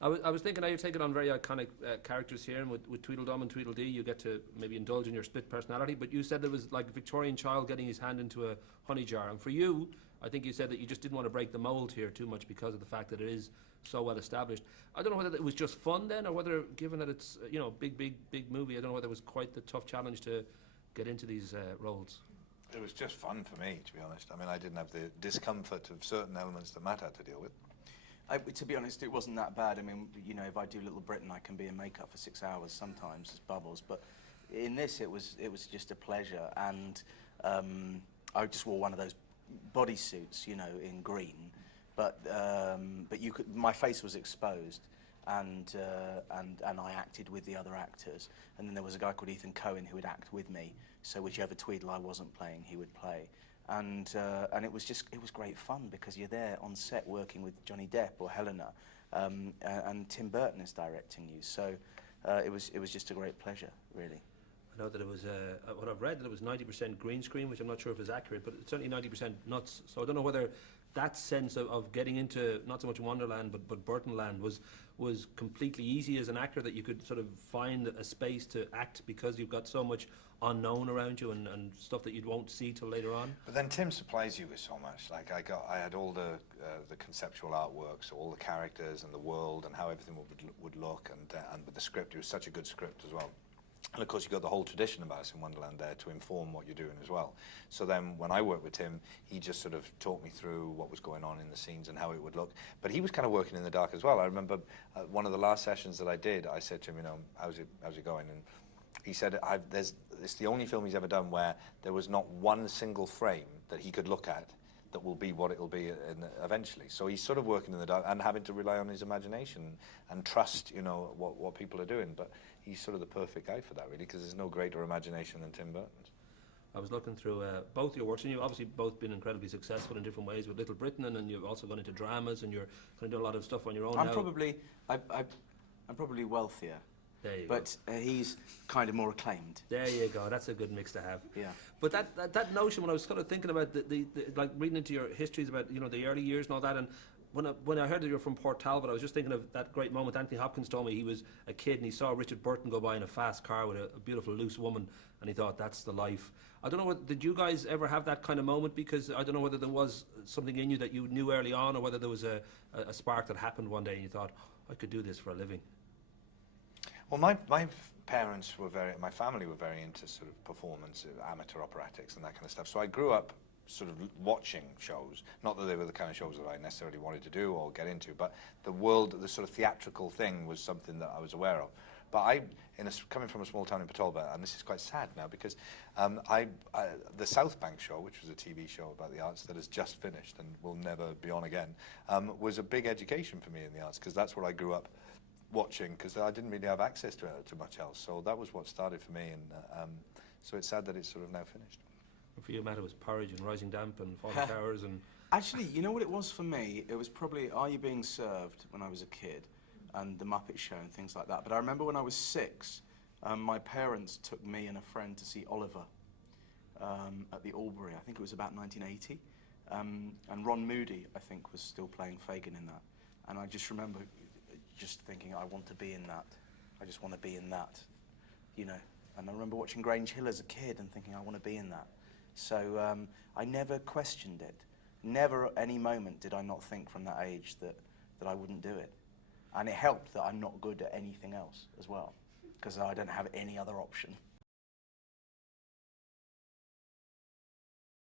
I was thinking now you're taking on very iconic characters here, and with Tweedledum and Tweedledee, you get to maybe indulge in your split personality. But you said there was like a Victorian child getting his hand into a honey jar, and for you, I think you said that you just didn't want to break the mold here too much because of the fact that it is so well established. I don't know whether it was just fun then, or whether, given that it's big movie, I don't know whether it was quite the tough challenge to get into these roles. It was just fun for me, to be honest. I mean, I didn't have the discomfort of certain elements that Matt had to deal with. To be honest, it wasn't that bad. I mean, you know, if I do Little Britain, I can be in makeup for 6 hours sometimes as Bubbles. But in this, it was just a pleasure, and I just wore one of those bodysuits, you know, in green. But you could, my face was exposed, and I acted with the other actors. And then there was a guy called Ethan Cohen who would act with me. So whichever Tweedle I wasn't playing, he would play. And it was great fun because you're there on set working with Johnny Depp or Helena, and Tim Burton is directing you. So it was just a great pleasure, really. I know that it was, what I've read, that it was 90% green screen, which I'm not sure if is accurate, but it's certainly 90% nuts. So I don't know whether that sense of getting into not so much Wonderland but Burtonland was completely easy as an actor, that you could sort of find a space to act because you've got so much unknown around you and stuff that you won't see till later on. But then Tim supplies you with so much. Like I had all the conceptual artwork, so all the characters and the world and how everything would look, and with the script, it was such a good script as well. And of course you got the whole tradition of Alice in Wonderland there to inform what you're doing as well. So then when I worked with Tim, he just sort of taught me through what was going on in the scenes and how it would look. But he was kind of working in the dark as well. I remember one of the last sessions that I did, I said to him, you know, how's it going? And he said, it's the only film he's ever done where there was not one single frame that he could look at that will be what it'll be eventually. So he's sort of working in the dark and having to rely on his imagination and trust, you know, what people are doing. But he's sort of the perfect guy for that, really, because there's no greater imagination than Tim Burton's. I was looking through both your works, and you've obviously both been incredibly successful in different ways with Little Britain, and then you've also gone into dramas, and you're going to do a lot of stuff on your own now. I'm probably wealthier. There you but he's kind of more acclaimed. There you go. That's a good mix to have. Yeah. But that notion, when I was kind of thinking about the like reading into your histories about, you know, the early years and all that, and when I heard that you were from Port Talbot, I was just thinking of that great moment. Anthony Hopkins told me he was a kid and he saw Richard Burton go by in a fast car with a beautiful loose woman, and he thought, that's the life. I don't know, did you guys ever have that kind of moment? Because I don't know whether there was something in you that you knew early on, or whether there was a spark that happened one day and you thought, I could do this for a living. Well, my parents were my family were very into sort of performance, amateur operatics and that kind of stuff. So I grew up sort of watching shows. Not that they were the kind of shows that I necessarily wanted to do or get into, but the sort of theatrical thing was something that I was aware of. But coming from a small town in Talbot, and this is quite sad now, because the South Bank show, which was a TV show about the arts that has just finished and will never be on again, was a big education for me in the arts, because that's what I grew up watching, because I didn't really have access to much else. So that was what started for me, and so it's sad that it's sort of now finished. And for you, Matt, it was Porridge and Rising Damp and Falling Towers and... Actually, you know what it was for me? It was probably Are You Being Served when I was a kid, and The Muppet Show and things like that. But I remember when I was 6, my parents took me and a friend to see Oliver at the Albury. I think it was about 1980. And Ron Moody, I think, was still playing Fagin in that. And I just remember just thinking, I want to be in that. I just want to be in that, you know. And I remember watching Grange Hill as a kid and thinking, I want to be in that. So I never questioned it. Never at any moment did I not think from that age that I wouldn't do it. And it helped that I'm not good at anything else as well, because I don't have any other option.